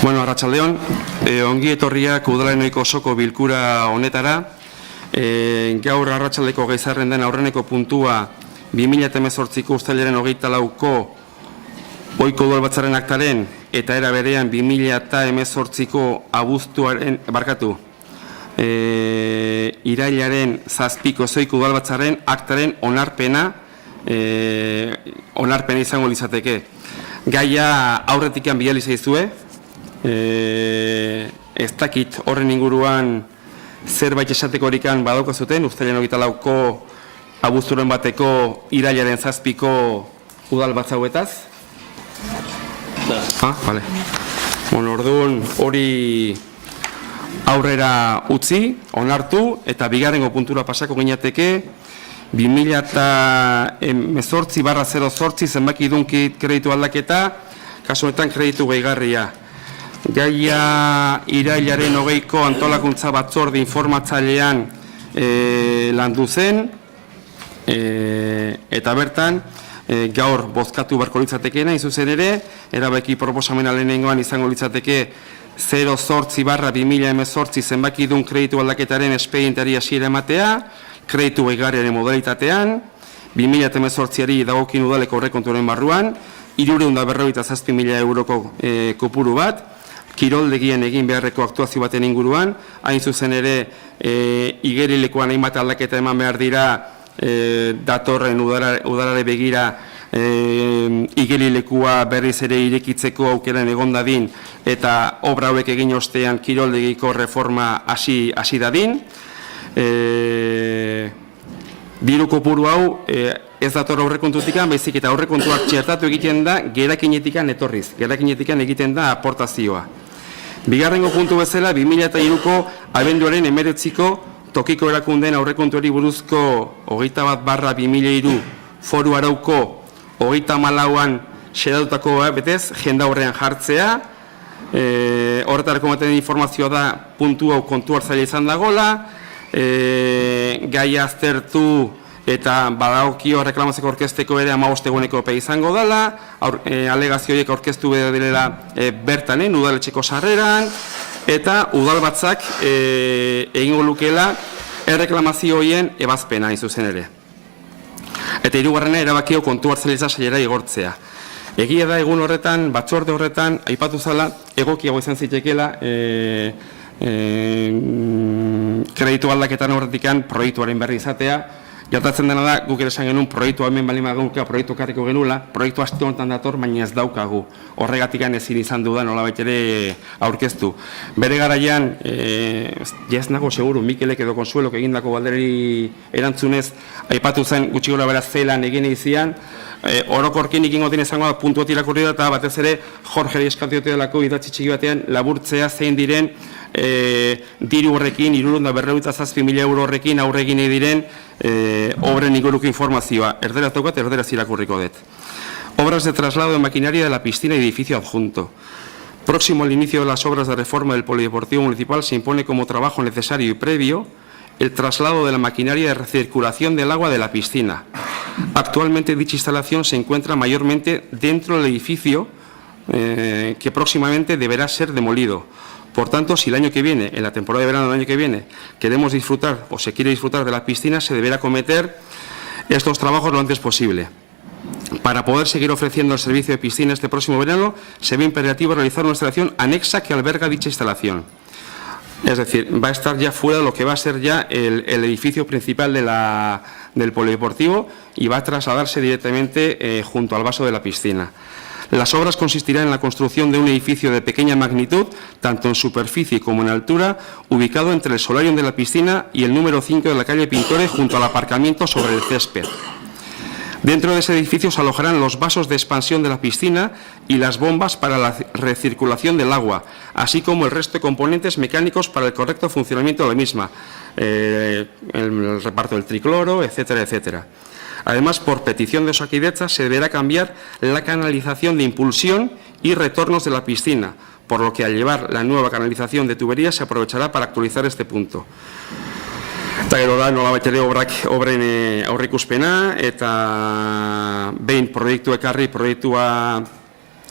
Bueno, arratsaldeon, ongi etorriak udalenoiko osoko bilkura honetara. Gaur arratsaldeko geizarren den aurreneko puntua 2018ko uztailaren 24ko ohiko udalbatzaren aktaren eta era berean 2018ko abuztuaren irailaren 7ko ohiko udalbatzaren aktaren onarpena izango litzateke. Gaia aurretikan bidali zaizue. Ez dakit horren inguruan zerbait esatekorikan badaukazuten, uztailaren 24ko abuztuaren bateko irailaren 7ko udalbatza hauetaz. Vale. Bueno, orduan hori aurrera utzi, onartu, eta bigarrengo puntura pasako ginateke 2018/08 zenbakidun kreditu aldaketa, kasu honetan kreditu gehigarria. Gaia irailaren 20ko antolakuntza batzorde informatzailean landu zen, eta bertan gaur bozkatu beharko litzatekeena, izuzen ere, erabaki proposamena lehenengoan izango litzateke 08/2018 zenbakidun kreditu aldaketaren espedientari hasiera ematea, kreditu gehigarriaren modalitatean, 2018ari dagokin udaleko aurrekontuaren barruan, 347.000 euroko kopuru bat, kiroldegien egin beharreko aktuazio baten inguruan, hain zuzen ere igerilekuan hainbat aldaketa eman behar dira datorren udalare begira igerilekua berriz ere irekitzeko aukeran egon dadin eta obra hauek egin ostean kiroldegiko reforma hasi dadin. Diru kopuru hau ez dator aurrekontutikan, baizik eta aurrekontuak txertatu egiten da gerakinetikan etorriz, gerakinetikan egiten da aportazioa. Bigarrengo puntu bezala, 2003ko abenduaren 19ko tokiko erakundeen aurrekontuari buruzko 21/2003 foru arauko 34an xedatutako betez, jenda horrean jartzea. Horretarako ematen informazioa da puntu hau kontu hartzaile izan dagoela, gaia aztertu eta badagokio reklamazio aurkezteko ere 15 eguneko epe izango dela, alegazio horiek aurkeztu behar direla bertan, udaletxeko sarreran, eta udalbatzak egingo lukeela erreklamazio horien ebazpena izuzen ere. Eta hirugarrena erabakio kontu hartzailea sailera igortzea. Egia da egun horretan, batzorde horretan, aipatu zala, egokiago izan zitekeela kreditu aldaketan horretikan proiektuaren berri izatea. Gertatzen dena da, guk ere esan genuen proiektu hemen bali maguka proiektu karriko genula, proiektu aste honetan dator, baina ez daukagu. Horregatikan ezin izan dudan nolabait ere aurkeztu. Bere garaian, ez nago seguru, Mikelek edo Konsuelok egindako galderari erantzunez, aipatu zen gutxi gora beraz zelan egin izian, orokorkin ikingo dien izango da puntu bat irakurri da, eta batez ere Jorgeri eskatiote delako idatzi txiki batean laburtzea zein diren diru horrekin, 347.000 euro horrekin aurregin diren obren inguruko informazioa. Erderaz daukat, erderaz irakurriko dut. Obras de traslado de maquinaria de la piscina y edificio adjunto. Próximo al inicio de las obras de reforma del Polideportivo Municipal se impone como trabajo necesario y previo el traslado de la maquinaria de recirculación del agua de la piscina. Actualmente dicha instalación se encuentra mayormente dentro del edificio que próximamente deberá ser demolido. Por tanto, si el año que viene, en la temporada de verano del año que viene, queremos disfrutar o se quiere disfrutar de la piscina, se deberá acometer estos trabajos lo antes posible. Para poder seguir ofreciendo el servicio de piscina este próximo verano, se ve imperativo realizar una instalación anexa que alberga dicha instalación. Es decir, va a estar ya fuera de lo que va a ser ya el edificio principal del polideportivo y va a trasladarse directamente junto al vaso de la piscina. Las obras consistirán en la construcción de un edificio de pequeña magnitud, tanto en superficie como en altura, ubicado entre el solarium de la piscina y el número 5 de la calle Pintores, junto al aparcamiento sobre el césped. Dentro de ese edificio se alojarán los vasos de expansión de la piscina y las bombas para la recirculación del agua, así como el resto de componentes mecánicos para el correcto funcionamiento de la misma, el reparto del tricloro, etcétera, etcétera. Además, por petición de Osakidetza, se deberá cambiar la canalización de impulsión y retornos de la piscina, por lo que al llevar la nueva canalización de tuberías se aprovechará para actualizar este punto. Eta gero da, nolabait ere obren aurreikuspena eta behin proiektua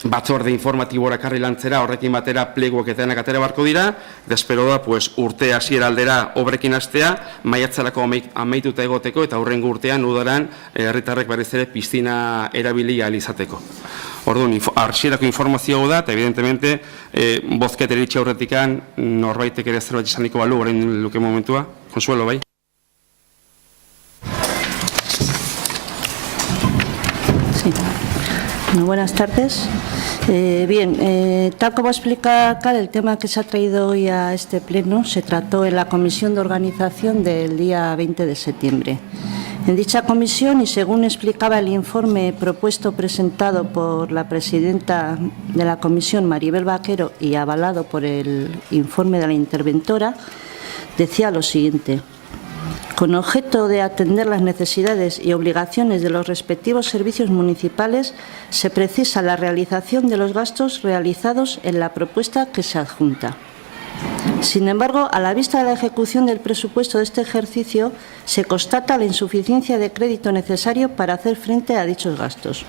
batzorde informatibora karri lantzera, horrekin batera pleguak eta denak atera barko dira, eta espero da urte hasiera aldera obrekin hastea, maiatzarako amaituta egoteko, eta hurrengo urtean udaran herritarrek berriz ere piztina erabili ahal izateko. Orduan, hasierako informazio da, eta evidentemente, bozket eritxe aurretikan norbaitek ere zerbait esaniko balu, orain luke momentua. Consuelo, bai? Sí. Bueno, buenas tardes. Bien, tal como explica Cal, el tema que se ha traído hoy a este pleno se trató en la Comisión de Organización del día 20 de septiembre. En dicha comisión, y según explicaba el informe presentado por la presidenta de la comisión, Maribel Vaquero, y avalado por el informe de la interventora, decía lo siguiente: con objeto de atender las necesidades y obligaciones de los respectivos servicios municipales, se precisa la realización de los gastos realizados en la propuesta que se adjunta. Sin embargo, a la vista de la ejecución del presupuesto de este ejercicio, se constata la insuficiencia de crédito necesario para hacer frente a dichos gastos.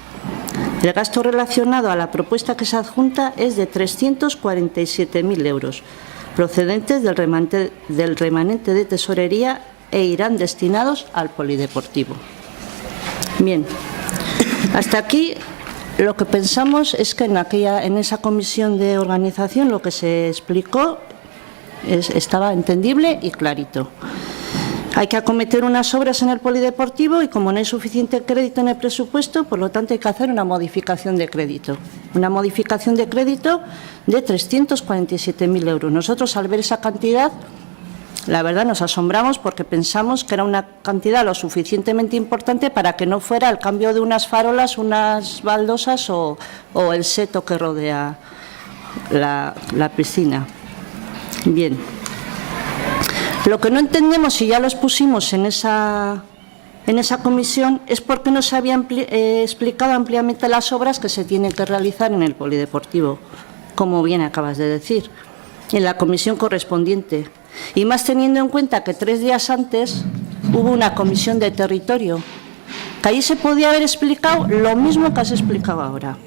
El gasto relacionado a la propuesta que se adjunta es de 347.000 euros, procedentes del remanente de tesorería e irán destinados al polideportivo. Bien, hasta aquí lo que pensamos es que en esa comisión de organización lo que se explicó estaba entendible y clarito. Hay que acometer unas obras en el polideportivo y como no hay suficiente crédito en el presupuesto, por lo tanto hay que hacer una modificación de crédito. Una modificación de crédito de 347.000 euros. Nosotros, al ver esa cantidad, la verdad nos asombramos porque pensamos que era una cantidad lo suficientemente importante para que no fuera el cambio de unas farolas, unas baldosas o el seto que rodea la piscina. Bien. Lo que no entendemos, y ya lo expusimos en esa comisión, es por qué no se habían explicado ampliamente las obras que se tienen que realizar en el polideportivo, como bien acabas de decir, en la comisión correspondiente. Y más teniendo en cuenta que 3 días antes hubo una comisión de territorio, que allí se podía haber explicado lo mismo que has explicado ahora.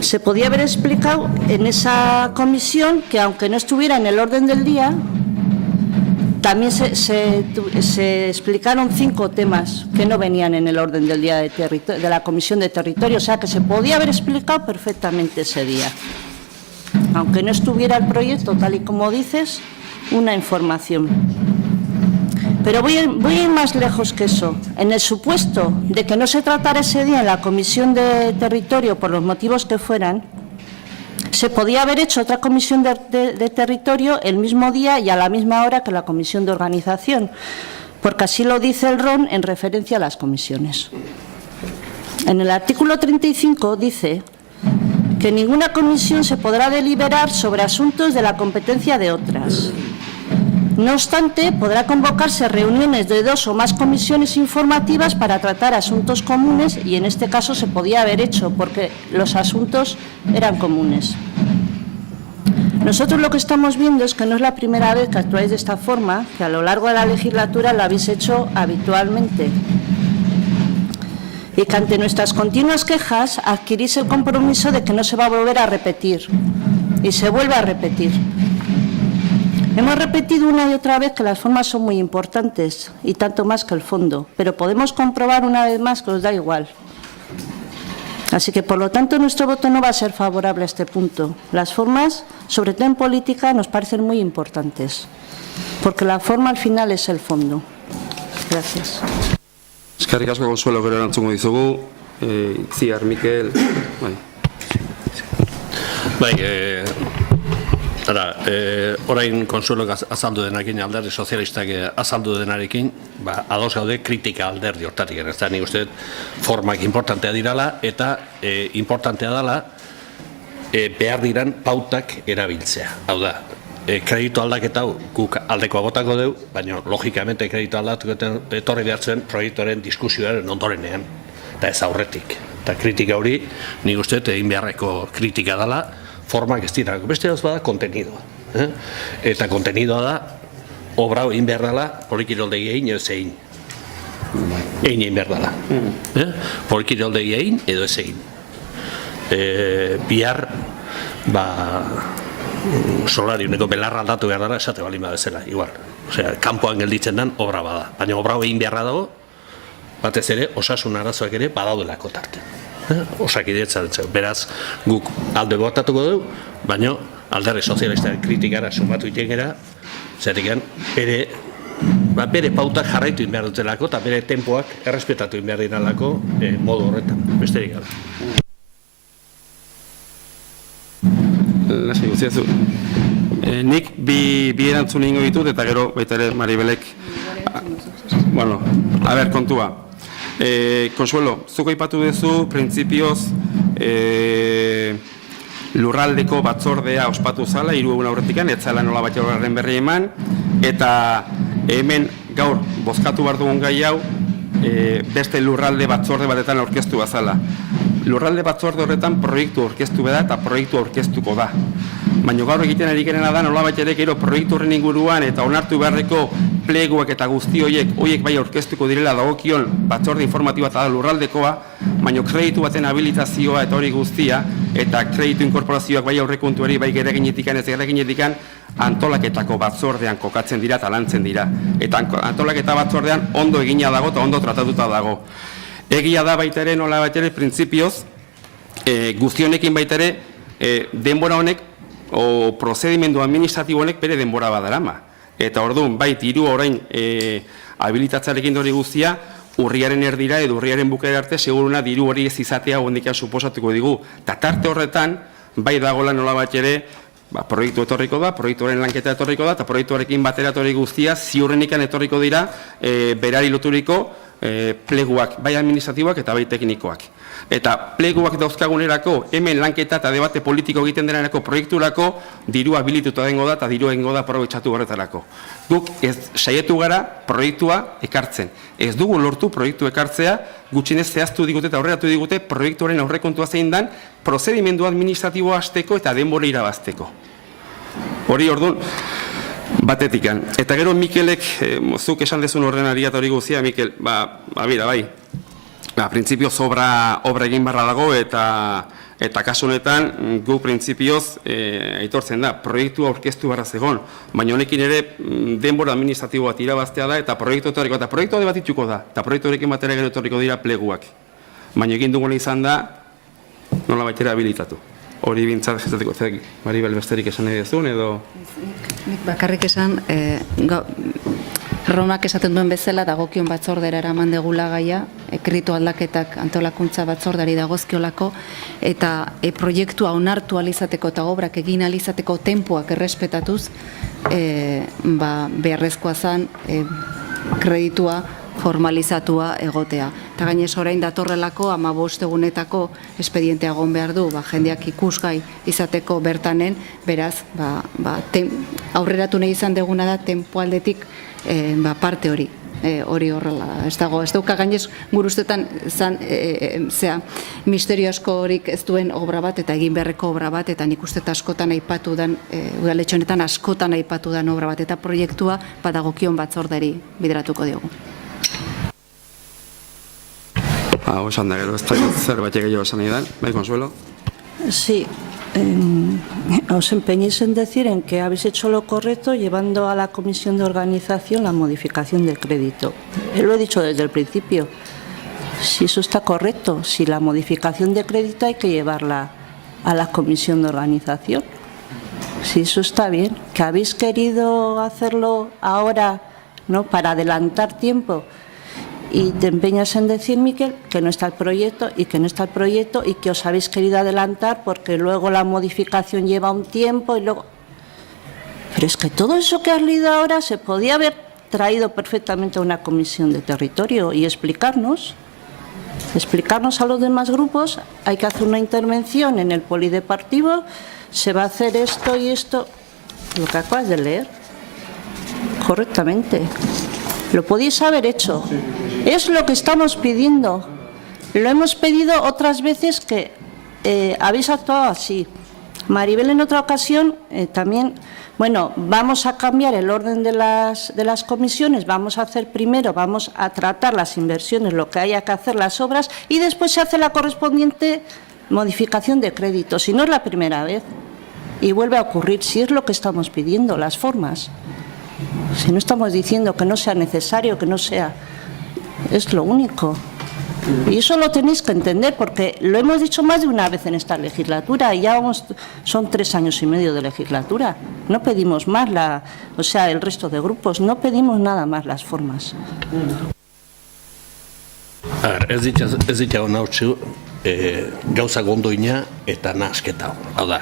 Se podía haber explicado en esa comisión que, aunque no estuviera en el orden del día, también se explicaron 5 temas que no venían en el orden del día de la comisión de territorio, o sea que se podía haber explicado perfectamente ese día. Aunque no estuviera el proyecto tal y como dices, una información. Pero voy a ir más lejos que eso. En el supuesto de que no se tratara ese día en la comisión de territorio por los motivos que fueran, se podía haber hecho otra comisión de territorio el mismo día y a la misma hora que la comisión de organización, porque así lo dice el RON en referencia a las comisiones. En el artículo 35 dice que ninguna comisión se podrá deliberar sobre asuntos de la competencia de otras. No obstante, podrá convocarse reuniones de 2 o más comisiones informativas para tratar asuntos comunes y en este caso se podía haber hecho porque los asuntos eran comunes. Nosotros lo que estamos viendo es que no es la primera vez que actuáis de esta forma, que a lo largo de la legislatura lo habéis hecho habitualmente. Y que ante nuestras continuas quejas adquirís el compromiso de que no se va a volver a repetir. Y se vuelve a repetir. Hemos repetido una y otra vez que las formas son muy importantes y tanto más que el fondo, pero podemos comprobar una vez más que os da igual. Así que, por lo tanto, nuestro voto no va a ser favorable a este punto. Las formas, sobre todo en política, nos parecen muy importantes, porque la forma al final es el fondo. Gracias. Eskerrik asko, Consuelo, gero erantzungo dizugu. Itziar, Mikel. Orain Consuelo azaldu denarekin, alderdi sozialistak azaldu denarekin, ados gaude kritika alderdi hortatik. Ez da, nik uste formak importantea dirala eta importantea dela behar diran pautak erabiltzea. Hau da, kredito aldaketa guk aldeko agotako deu, baina logikamente kredito aldaketa etorri behartzen proiektuaren diskusioaren ondorenean, eta ez aurretik. Eta kritika hori, nik uste egin beharreko kritika dela, formak ez dira. Beste ez bada kontenidoa. Eta kontenidoa da, obra egin behar dela, polikiroldegi egin edo ez egin. Egin behar dela. Polikiroldegi egin edo ez egin. bihar solariuneko belarra aldatu behar dara esate balin badezela, igual. Osea, kanpoan gelditzen den obra bada. Baina obra egin beharra dago, batez ere, osasun arazoak ere badaudelako tarte. Osakidetza, beraz, guk alde botatuko dugu, baina alderdi sozialistaren kritikara sumatu itekera, zerrikan bere pautak jarraitu behar dutelako eta bere tempoak errespetatu behar diralako modu horretan, besterik gara. Lasai guztiazu. Nik bi erantzun ingo ditut eta gero baita ere Maribelek. Bueno, a ber, kontua. Consuelo, zuko aipatu duzu, printzipioz, lurraldeko batzordea ospatu zala, 3 egun aurretikan, ez zala nola bat horren berri eman, eta hemen gaur bozkatu behar dugun gai hau, beste lurralde batzorde batetan aurkeztu bazala. Lurralde batzorde horretan proiektu aurkeztu beda eta proiektu aurkeztuko da. Baina gaur egiten ari garena da nolabait ere gero proiektu horren inguruan eta onartu beharreko pleguak eta guzti horiek bai aurkeztuko direla dagokion batzorde informatiboa eta lurraldekoa, baina kreditu baten habilitazioa eta hori guztia eta kreditu inkorporazioak bai aurrekontuari bai gereginetikan ez gereginetikan antolaketako batzordean kokatzen dira eta lantzen dira. Eta antolaketa batzordean ondo egina dago eta ondo tratatuta dago. Egia da baita ere nolabait ere printzipioz guztionekin baita ere denbora honek o prozedimendu administratibo honek bere denbora badarama. Eta orduan, bai, diru orain habilitatzarekin hori guztia, urriaren erdira edo urriaren bukaera arte, seguruna diru hori ez izatea hondikan suposatuko digu. Eta tarte horretan, bai dagoela nolabait ere, proiektu etorriko da, proiektuaren lanketa etorriko da, eta proiektuarekin batera etorri guztia, ziurrenikan etorriko dira, berari loturiko pleguak, bai administratiboak eta bai teknikoak. Eta pleguak dauzkagunerako, hemen lanketa eta debate politiko egiten denerako proiekturako, diru habilituta dengo da eta diru egingo da aprobetxatu horretarako. Guk saietu gara proiektua ekartzen. Ez dugu lortu proiektu ekartzea, gutxienez zehaztu digute eta aurreratu digute proiektuaren aurrekontua zein dan, prozedimendu administratiboa hasteko eta denbora irabazteko. Hori orduan, batetikan. Eta gero Mikelek, zuk esan dezun horren ariat hori guzia, Mikel, bai, printzipioz obra egin barra dago eta kasu honetan gu printzipioz aitortzen da, proiektua aurkeztu barra zegon, baina honekin ere denbora administratibo bat irabaztea da eta proiektu etorriko, eta proiektua debatituko da, eta proiektu horrekin batera gero etorriko dira pleguak. Baina egin duguna izan da, nola baitera habilitatu. Hori bintzat, Maribel besterik esan nahi dezun, edo... Bakarrik esan, Romak esaten duen bezala dagokion batzordera eraman degula gaia, kreditu aldaketak antolakuntza batzordari dagozkiolako, eta proiektua onartu alizateko eta obrak egin alizateko tempoak errespetatuz, beharrezkoa zen kreditua formalizatua egotea. Eta gainez orain datorrelako 15 egunetako espedientea egon behar du, jendeak ikusgai izateko bertanen, beraz, aurreratu nahi izan deguna da tempoaldetik parte hori. Hori horrela, ez dago, ez dauka gainez gurustetan misterio asko horik ez duen obra bat eta egin beharreko obra bat eta nik uste askotan aipatu den, udaletxe honetan askotan aipatu den obra bat eta proiektua badagokion batzordari bideratuko diogu. Osan da, gero, ez da zerbait gehiago esan nahi da, bai, Consuelo? Sí. Os empeñéis en decir en que habéis hecho lo correcto llevando a la comisión de organización la modificación del crédito. Lo he dicho desde el principio. Si eso está correcto, si la modificación de crédito hay que llevarla a la comisión de organización. Si eso está bien, que habéis querido hacerlo ahora, ¿no?, para adelantar tiempo. Y te empeñas en decir, Miquel, que no está el proyecto y que no está el proyecto y que os habéis querido adelantar porque luego la modificación lleva un tiempo y luego... Pero es que todo eso que has leído ahora se podía haber traído perfectamente a una comisión de territorio y explicarnos a los demás grupos. Hay que hacer una intervención en el polideportivo, se va a hacer esto y esto, lo que acabas de leer, correctamente. Lo podéis haber hecho. Es lo que estamos pidiendo. Lo hemos pedido otras veces que habéis actuado así. Maribel en otra ocasión también, bueno, vamos a cambiar el orden de las comisiones, vamos a hacer primero, vamos a tratar las inversiones, lo que haya que hacer, las obras, y después se hace la correspondiente modificación de crédito, si no es la primera vez, y vuelve a ocurrir, si es lo que estamos pidiendo, las formas. Si no estamos diciendo que no sea necesario, que no sea, es lo único. Y eso lo tenéis que entender, porque lo hemos dicho más de una vez en esta legislatura, y ya son 3 años y medio de legislatura. No pedimos más, el resto de grupos, no pedimos nada más las formas. Ez ditzago nautzu gauza gondoina eta nasketa. Hau da,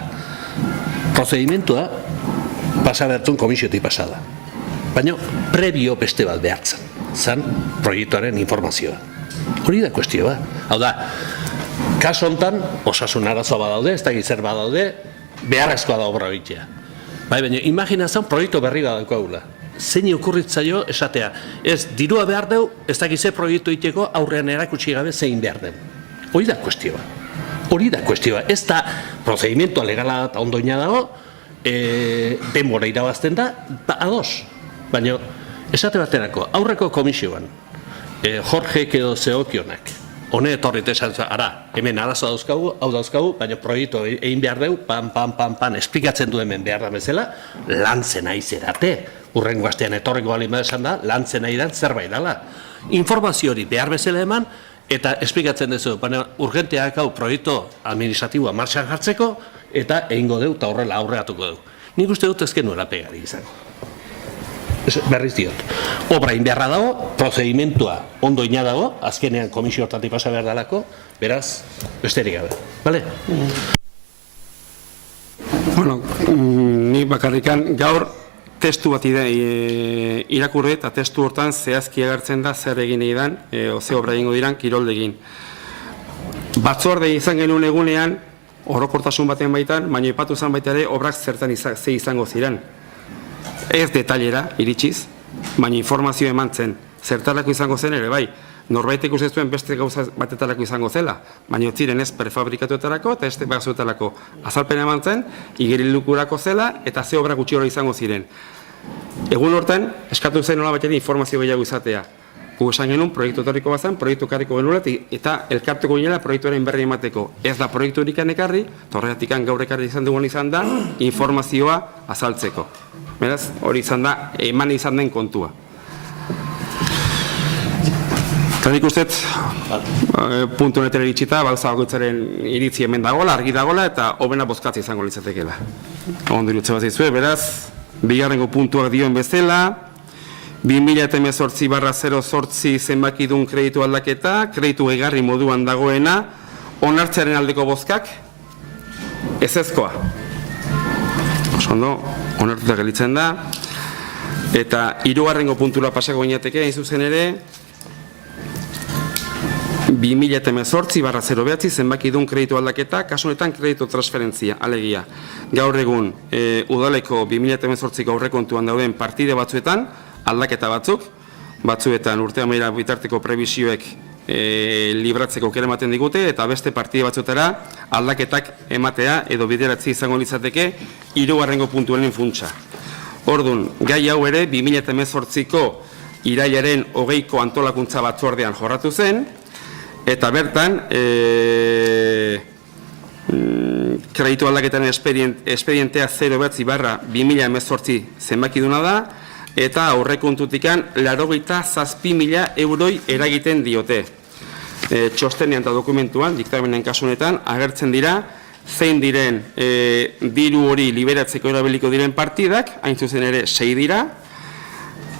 prozedimentua pasa bertun komisiotik pasada. Baina prebio beste bat behartzen, zan proiektuaren informazioa. Hori da kuestioa. Hau da, kaso hontan osasun arazoa badaude, ez dakit zer badaude, beharrezkoa da obra egitea. Baina imaginazioan proiektu berri bat daukagula. Zein okurritzaio esatea, ez dirua behar deu, ez dakit zer proiektu egiteko aurrean erakutsi gabe zein behar den. Hori da kuestioa. Hori da kuestioa. Ez da prozedimentua legala eta ondoina dago, denbora irabazten da, ados. Baina, esate baterako, aurreko komisioan, Jorge edo Zeokionak, hone etorrit esan, ara, hemen arazo dauzkagu, hau dauzkagu, baina proiektu egin behar deu, pan, esplikatzen du hemen behar da bezala, lantzen aizerate. Urrengo astean etorriko bali esan da, lantzen nahi da, zerbait dela. Informazio hori behar bezala eman, eta esplikatzen duzu, baina urgenteak hau proiektu administratiboa martxan jartzeko, eta egingo deu, eta horrela aurreatuko deu. Nik uste dut ezken nuela pegari izango. Berriz diot. Obra inbeharra dago, prozedimentua ondo ina dago, azkenean komisio hortatik pasa behar dalako, beraz, besterik gabe. Bale? Bueno, ni bakarrikan gaur testu bat irakurri eta testu hortan zehazki agertzen da zer egin nahi dan, ze obra egingo diran kiroldegin. Batzorde izan genuen egunean, orokortasun baten baitan, baina ipatu zen baita ere obrak zertan ze izango ziren. Ez detailera iritsiz, baina informazio eman zen. Zertarako izango zen ere, bai, norbaitek uste zuen beste gauza batetarako izango zela, baina ziren ez prefabrikatuetarako eta ez bazuetarako azalpen eman zen, igerilukurako zela eta ze obra gutxi hori izango ziren. Egun hortan, eskatu zen nola batean informazio gehiago izatea. Gu esan genuen, proiektu etorriko bazan, proiektu karriko genuela eta elkartuko ginela proiektuaren berri emateko. Ez da proiektu horikan ekarri, horregatik gaur ekarri izan dugun izan da, informazioa azaltzeko. Beraz, hori izan da, eman izan den kontua. Eta nik uste, puntu honetara iritsita, bauza bakoitzaren iritzi hemen dagoela, argi dagoela, eta hobena bozkatza izango litzatekeela. Ondo irutze bat zizue, beraz, bigarrengo puntuak dioen bezala, 2018/08 zenbakidun kreditu aldaketa, kreditu egarri moduan dagoena, onartzearen aldeko bozkak, ezezkoa. Ondo, onartuta gelitzen da. Eta hirugarrengo puntura pasako ginateke, hain zuzen ere, 2018/09 zenbakidun kreditu aldaketa, kasu honetan kreditu transferentzia, alegia. Gaur egun, udaleko 2018ko aurrekontuan dauden partide batzuetan, aldaketa batzuetan urte amaiera bitarteko prebisioek libratzeko aukera ematen digute, eta beste partide batzuetara aldaketak ematea edo bideratzi izango litzateke hirugarrengo puntuaren funtsa. Orduan, gai hau ere 2018ko irailaren 20ko antolakuntza batzordean jorratu zen, eta bertan kreditu aldaketaren espedientea 0/2018 zenbakiduna da, eta aurrekontutikan 87.000 euroi eragiten diote. Txostenean eta dokumentuan, diktamenen kasunetan, agertzen dira, zein diren diru hori liberatzeko erabiliko diren partidak, hain zuzen ere 6 dira,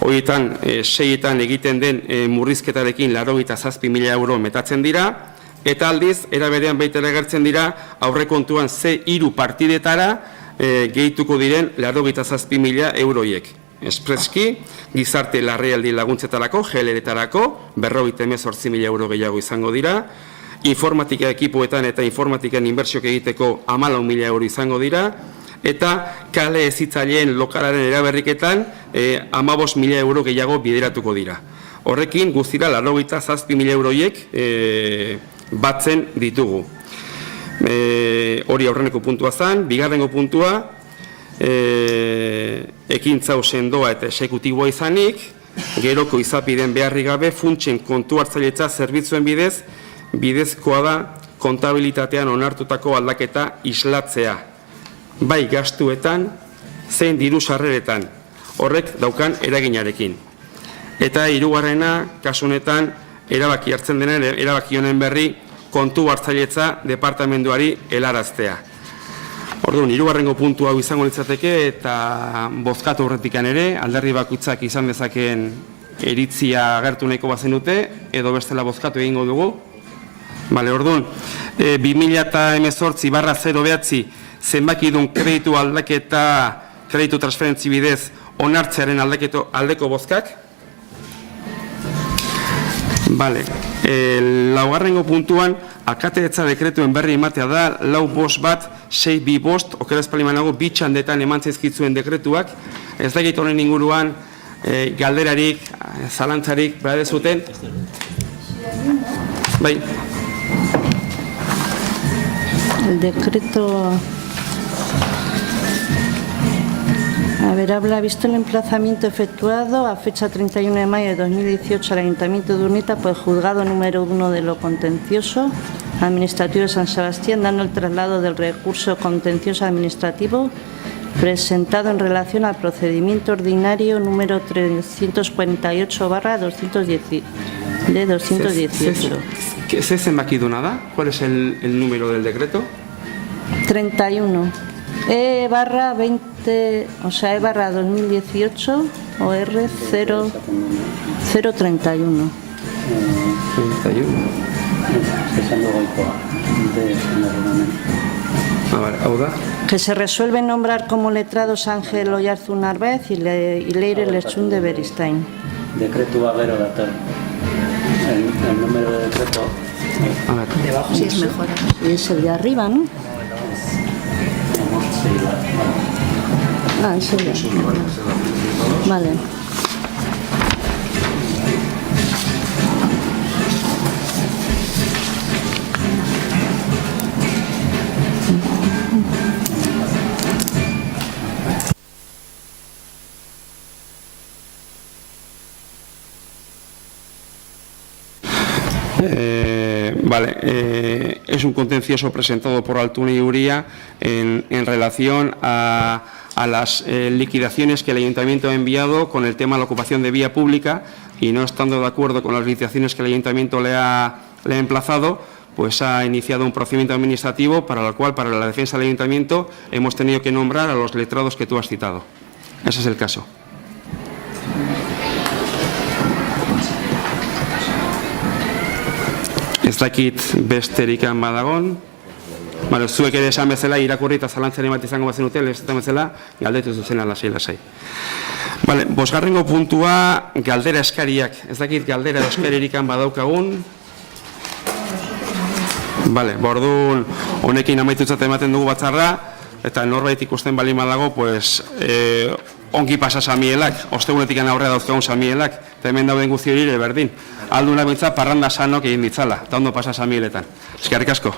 horietan 6etan egiten den murrizketarekin 87.000 euro metatzen dira, eta aldiz, eraberean baita agertzen dira, aurrekontuan ze 3 partidetara gehituko diren 87.000 euroiek. Espreski, gizarte larrialdi laguntzetarako, GLR-etarako, 58.000 euro gehiago izango dira, informatika ekipoetan eta informatikan inbertsioak egiteko 14.000 euro izango dira, eta kale hezitzaileen lokalaren eraberriketan 15.000 euro gehiago bideratuko dira. Horrekin, guztira 87.000 euroiek batzen ditugu. Hori aurreneko puntua zen, bigarrengo puntua, ekintza sendoa eta esekutiboa izanik, geroko izapiden beharri gabe funtsen kontu hartzailetza zerbitzuen bidezkoa da kontabilitatean onartutako aldaketa islatzea, bai gastuetan, zein diru sarreretan, horrek daukan eraginarekin. Eta hirugarrena, kasu honetan, erabaki hartzen denen, erabaki honen berri, kontu hartzailetza departamentuari helaraztea. Orduan, hirugarrengo puntu hau izango litzateke eta bozkatu horretikan ere, alderdi bakoitzak izan dezakeen iritzia agertu nahiko bazenute, edo bestela bozkatu egingo dugu. Bale, orduan, 2018/09 zenbakidun kreditu aldaketa, kreditu transferentzi bidez onartzearen aldeko bozkak. Bale, laugarrengo puntuan, akatetza dekretuen berri ematea da, 4-5-1-6-2-5, okeraz palimanago, 2 txandetan eman zaizkitzuen dekretuak, ez da egit honen inguruan galderarik, zalantzarik, bera dezuten? Bai. El decreto... A ver, habla, visto el emplazamiento efectuado a fecha 31 de mayo de 2018 al Ayuntamiento de Urnieta por el Juzgado número 1 de lo Contencioso Administrativo de San Sebastián, dando el traslado del recurso contencioso administrativo presentado en relación al procedimiento ordinario número 348/218. ¿Qué es zenbakiduna da? ¿Cuál es el número del decreto? 31. E/20, o sea, E/2018 o R031. 31. Que se resuelve nombrar como letrados Ángel Oyarzun Narváez y Leire Lechún de Beristain. Decreto va a haber dator. El número de decreto. A ver. Debajo sí es mejor. Y es el de arriba, ¿no? Ah, es el de arriba. Vale. Es un contencioso presentado por Altuna y Uría en relación a las liquidaciones que el Ayuntamiento ha enviado con el tema de la ocupación de vía pública y no estando de acuerdo con las liquidaciones que el Ayuntamiento le ha emplazado, pues ha iniciado un procedimiento administrativo para el cual, para la defensa del Ayuntamiento, hemos tenido que nombrar a los letrados que tú has citado. Ese es el caso. Ez dakit besterikan badagon. Zuek ere esan bezala, irakurri eta zalantzaren bat izango bazenute, lehezetan bezala, galdetu zuzena lasai. Bosgarrengo puntua, galdera eskariak. Ez dakit galdera eskarikan badaukagun. Orduan, honekin amaitutzat ematen dugu batzarra, eta norbait ikusten balima dago, ongi pasa samielak, ostegunetik aurrea dauzkagun samielak, eta hemen dauden guzti hori ere berdin. Alduna bintza parranda sanok egin ditzala, eta ondo pasa samieletan. Eskerrik asko.